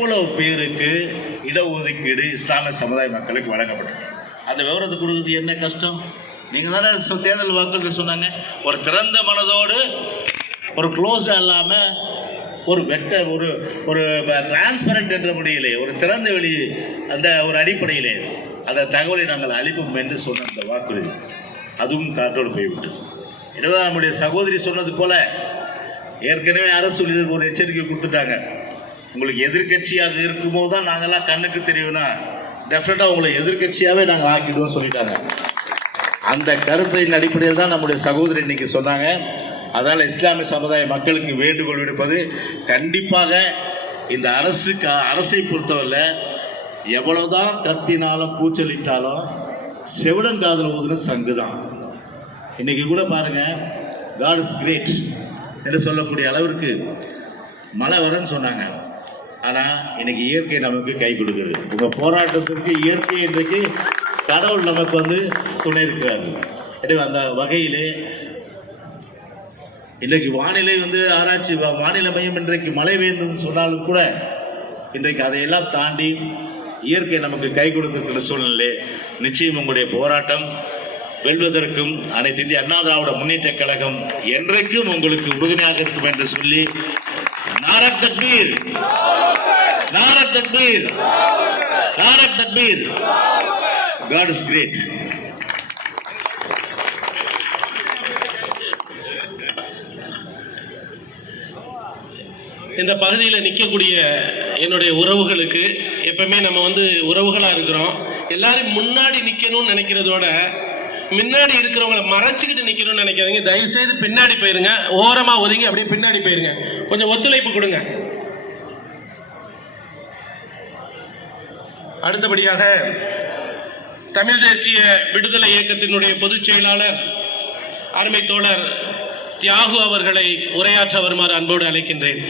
எவ்வளவு பேருக்கு இடஒதுக்கீடு இஸ்லாமிய சமுதாய மக்களுக்கு வழங்கப்பட்டது? அந்த விவரத்தை கொடுக்குறது என்ன கஷ்டம்? நீங்கள் தானே தேர்தல் வாக்குறுதியில் சொன்னாங்க, ஒரு திறந்த மனதோடு, ஒரு க்ளோஸ்டாக இல்லாமல், ஒரு ஒரு டிரான்ஸ்பரண்ட் என்ற முறையிலே, ஒரு திறந்த வெளி அந்த ஒரு அடிப்படையிலே அந்த தகவலை நாங்கள் அளிப்போம் என்று சொன்ன அந்த வாக்குறுதி அதுவும் காற்றோடு போய்விட்டது. எனவே நம்முடைய சகோதரி சொன்னது போல ஏற்கனவே அரசு ஒரு எச்சரிக்கை கொடுத்துட்டாங்க. உங்களுக்கு எதிர்கட்சியாக இருக்கும்போது தான் நாங்கள்லாம் கண்ணுக்கு தெரியும்னா டெஃபினட்டாக உங்களை எதிர்கட்சியாகவே நாங்கள் ஆக்கிடுவோம் சொல்லிட்டாங்க. அந்த கருத்தின் அடிப்படையில் தான் நம்முடைய சகோதரி இன்னைக்கு சொன்னாங்க. அதனால் இஸ்லாமிய சமுதாய மக்களுக்கு வேண்டுகோள் விடுப்பது, கண்டிப்பாக இந்த அரசை பொறுத்தவரை எவ்வளவுதான் கத்தினாலும் கூச்சலிட்டாலும் செவிடங்காதல் ஊதுன சங்கு தான். இன்னைக்கு கூட பாருங்க, காட் இஸ் கிரேட் என்று சொல்லக்கூடிய அளவிற்கு மழை வரும்னு சொன்னாங்க. ஆனால் இன்னைக்கு இயற்கை நமக்கு கை கொடுக்குது. உங்கள் போராட்டத்திற்கு இயற்கை இன்றைக்கு கடவுள் நமக்கு துணை இருக்கிறாரு. எனவே அந்த வகையிலே இன்றைக்கு வானிலை ஆராய்ச்சி வானிலை மையம் இன்றைக்கு மழை வேண்டும் சொன்னாலும் கூட இன்றைக்கு அதையெல்லாம் தாண்டி இயற்கை நமக்கு கை கொடுத்திருக்கிற சூழ்நிலை நிச்சயம் உங்களுடைய போராட்டம் வெல்வதற்கும் அனைத்து இந்திய அண்ணா திராவிட முன்னேற்ற கழகம் என்றைக்கும் உங்களுக்கு உறுதுணையாக இருக்கும் என்று சொல்லி, நாரத் தக்பீர், நாரத் தக்பீர், நாரத் தக்பீர், God is great. இந்த பகுதியில் நிற்கக்கூடிய என்னுடைய உறவுகளுக்கு, எப்பவுமே நம்ம உறவுகளாக இருக்கிறோம், எல்லாரும் முன்னாடி நிற்கணும்னு நினைக்கிறதோட முன்னாடி இருக்கிறவங்களை மறைச்சிக்கிட்டு நிற்கணும்னு நினைக்காதீங்க. தயவுசெய்து பின்னாடி போயிருங்க, ஓரமாக ஒதுங்கி அப்படியே பின்னாடி போயிருங்க. கொஞ்சம் ஒத்துழைப்பு கொடுங்க. அடுத்தபடியாக தமிழ் தேசிய விடுதலை இயக்கத்தினுடைய பொதுச் செயலாளர் அருமை தோழர் தியாகு அவர்களை உரையாற்ற வருமாறு அன்போடு அழைக்கின்றேன்.